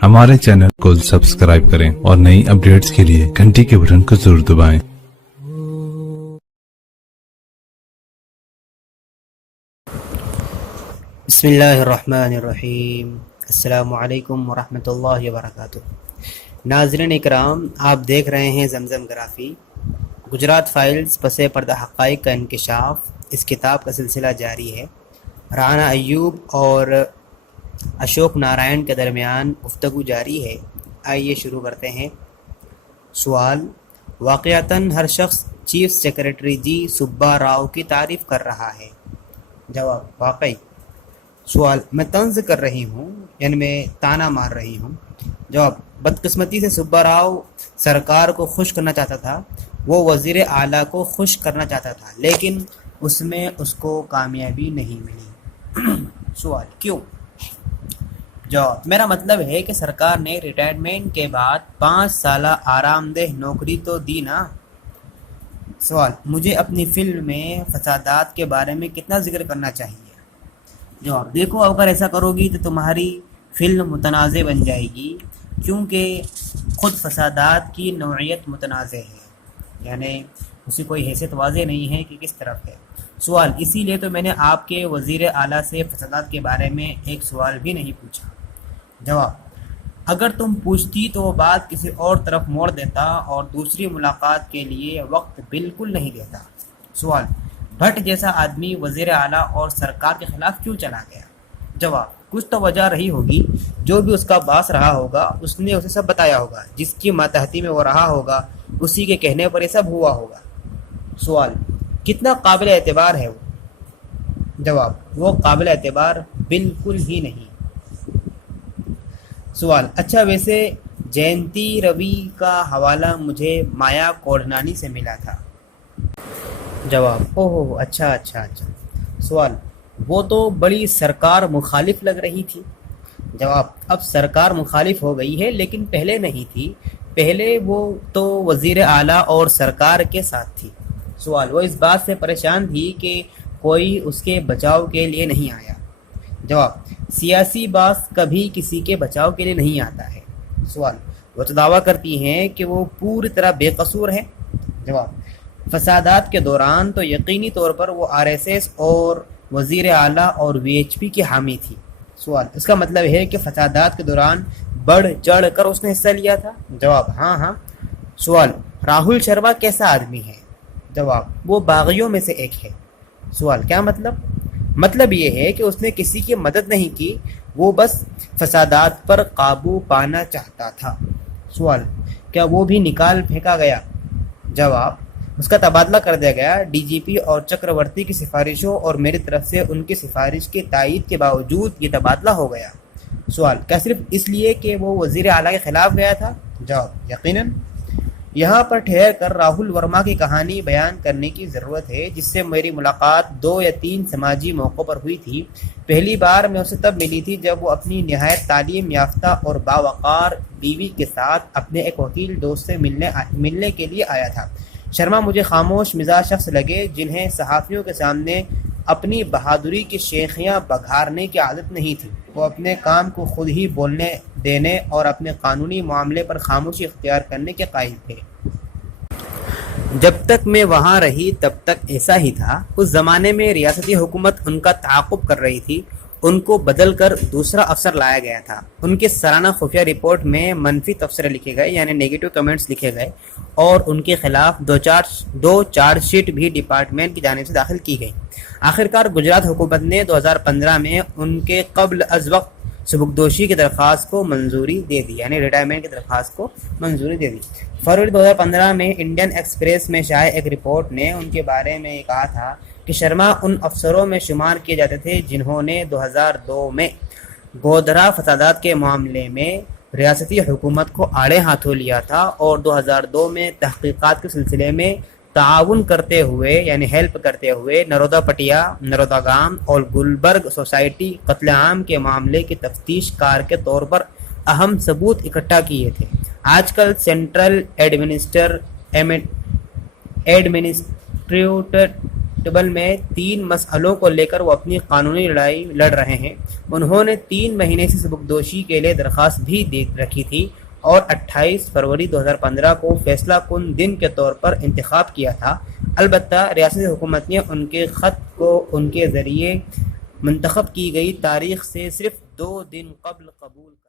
हमारे चैनल को सब्सक्राइब करें और नई अपडेट्स के लिए घंटी के बटन को जरूर दबाएं। बिस्मिल्लाहिर्रहमानिर्रहीम। अस्सलामु अलैकुम वरहमतुल्लाहि वबरकातुह। नाज़रीन इकराम, आप देख रहे हैं ज़मज़म ग्राफ़ी। गुजरात फाइल्स पसे पर्दा हक़ाइक़ का इंकिशाफ इस किताब का सिलसिला जारी है। राना अय्यूब और अशोक नारायण के दरमियान गुफ्तगू जारी है। आइए शुरू करते हैं। सवाल: वाक़िअतन हर शख्स चीफ सेक्रेटरी जी सुब्बा राव की तारीफ़ कर रहा है। जवाब: वाकई। सवाल: मैं तंज़ कर रही हूँ यानी मैं ताना मार रही हूँ। जवाब: बदकिस्मती से सुब्बा राव सरकार को खुश करना चाहता था। वो वज़ीर आला को खुश करना चाहता था, लेकिन उसमें उसको कामयाबी नहीं मिली। सवाल: क्यों? जवाब: मेरा मतलब है कि सरकार ने रिटायरमेंट के बाद 5 साल आरामदेह नौकरी तो दी ना। सवाल: मुझे अपनी फिल्म में फसादात के बारे में कितना जिक्र करना चाहिए? जवाब: देखो, अगर ऐसा करोगी तो तुम्हारी फिल्म मुतनाज़ बन जाएगी, क्योंकि ख़ुद फसादात की नौइयत मुतनाज़ है, यानी उसी कोई हैसियत वाज़ेह नहीं है कि किस तरफ है। सवाल: इसीलिए तो मैंने आपके वज़ीर आला से फसादात के बारे में एक सवाल भी नहीं पूछा। जवाब: अगर तुम पूछती तो वो बात किसी और तरफ मोड़ देता और दूसरी मुलाकात के लिए वक्त बिल्कुल नहीं देता। सवाल: भट्ट जैसा आदमी वज़ीर आला और सरकार के खिलाफ क्यों चला गया? जवाब: कुछ तो वजह रही होगी। जो भी उसका बास रहा होगा उसने उसे सब बताया होगा। जिसकी मातहती में वो रहा होगा उसी के कहने पर ये सब हुआ होगा। सवाल: कितना काबिल एतबार है वो? जवाब: वो काबिल एतबार बिल्कुल ही नहीं। सवाल: अच्छा, वैसे जयंती रवि का हवाला मुझे माया कोडनानी से मिला था। जवाब: ओहो, अच्छा। सवाल: वो तो बड़ी सरकार मुखालिफ लग रही थी। जवाब: अब सरकार मुखालिफ हो गई है, लेकिन पहले नहीं थी। पहले वो तो वज़ीर आला और सरकार के साथ थी। सवाल: वो इस बात से परेशान थी कि कोई उसके बचाव के लिए नहीं आया। जवाब: सियासी बास कभी किसी के बचाव के लिए नहीं आता है। सवाल: वो तो दावा करती हैं कि वो पूरी तरह बेकसूर है। जवाब: फसादात के दौरान तो यकीनी तौर पर वो आरएसएस और वज़ीर आला और वीएचपी की हामी थी। सवाल: इसका मतलब है कि फसादात के दौरान बढ़ चढ़ कर उसने हिस्सा लिया था। जवाब: हाँ। सवाल: राहुल शर्मा कैसा आदमी है? जवाब: वो बागियों में से एक है। सवाल: क्या मतलब? मतलब ये है कि उसने किसी की मदद नहीं की, वो बस फसादात पर काबू पाना चाहता था। सवाल: क्या वो भी निकाल फेंका गया? जवाब: उसका तबादला कर दिया गया। डीजीपी और चक्रवर्ती की सिफारिशों और मेरी तरफ से उनकी सिफारिश की तायीद के बावजूद ये तबादला हो गया। सवाल: क्या सिर्फ इसलिए कि वो वज़ीर आला के खिलाफ गया था? जवाब: यकीनन। यहाँ पर ठहर कर राहुल वर्मा की कहानी बयान करने की ज़रूरत है, जिससे मेरी मुलाकात 2 या 3 समाजी मौक़ों पर हुई थी। पहली बार मैं उससे तब मिली थी जब वो अपनी निहायत तालीम याफ्ता और बावक़ार बीवी के साथ अपने एक वकील दोस्त से मिलने के लिए आया था। शर्मा मुझे खामोश मिजाज शख्स लगे, जिन्हें सहाफ़ियों के सामने अपनी बहादुरी की शेखियाँ बघारने की आदत नहीं थी। वो अपने काम को खुद ही बोलने देने और अपने कानूनी मामले पर खामोशी इख्तियार करने के कायल थे। जब तक मैं वहाँ रही तब तक ऐसा ही था। उस ज़माने में रियासती हुकूमत उनका ताक़ुब कर रही थी। उनको बदल कर दूसरा अफसर लाया गया था। उनके सालाना खुफिया रिपोर्ट में मनफी तबसरे लिखे गए, यानी नेगेटिव कमेंट्स लिखे गए, और उनके खिलाफ दो चार्जशीट भी डिपार्टमेंट की जानिब से दाखिल की गई। आखिरकार गुजरात हुकूमत ने 2015 में उनके कब्ल अज वक्त सुबुकदोशी की दरख्वास्त को मंजूरी दे दी, यानी रिटायरमेंट की दरख्वास्त को मंजूरी दे दी। फरवरी 2015 में इंडियन एक्सप्रेस में शाये एक रिपोर्ट ने उनके बारे में कहा था कि शर्मा उन अफसरों में शुमार किए जाते थे जिन्होंने 2002 में गोधरा फसादात के मामले में रियासती हुकूमत को आड़े हाथों लिया था और 2002 में तहकीकात के सिलसिले में ताउन करते हुए, यानी हेल्प करते हुए, नरोदा पटिया, नरोदा गांव और गुलबर्ग सोसाइटी कत्लेआम के मामले की तफ्तीश कार के तौर पर अहम सबूत इकट्ठा किए थे। आजकल सेंट्रल ٹبل میں 3 مسئلوں کو لے کر وہ اپنی قانونی لڑائی لڑ رہے ہیں۔ انہوں نے 3 مہینے سے سبکدوشی کے لیے درخواست بھی دے رکھی تھی اور 28 فروری 2015 کو فیصلہ کن دن کے طور پر انتخاب کیا تھا۔ البتہ ریاستی حکومت نے ان کے خط کو ان کے ذریعے منتخب کی گئی تاریخ سے صرف 2 دن قبل قبول کر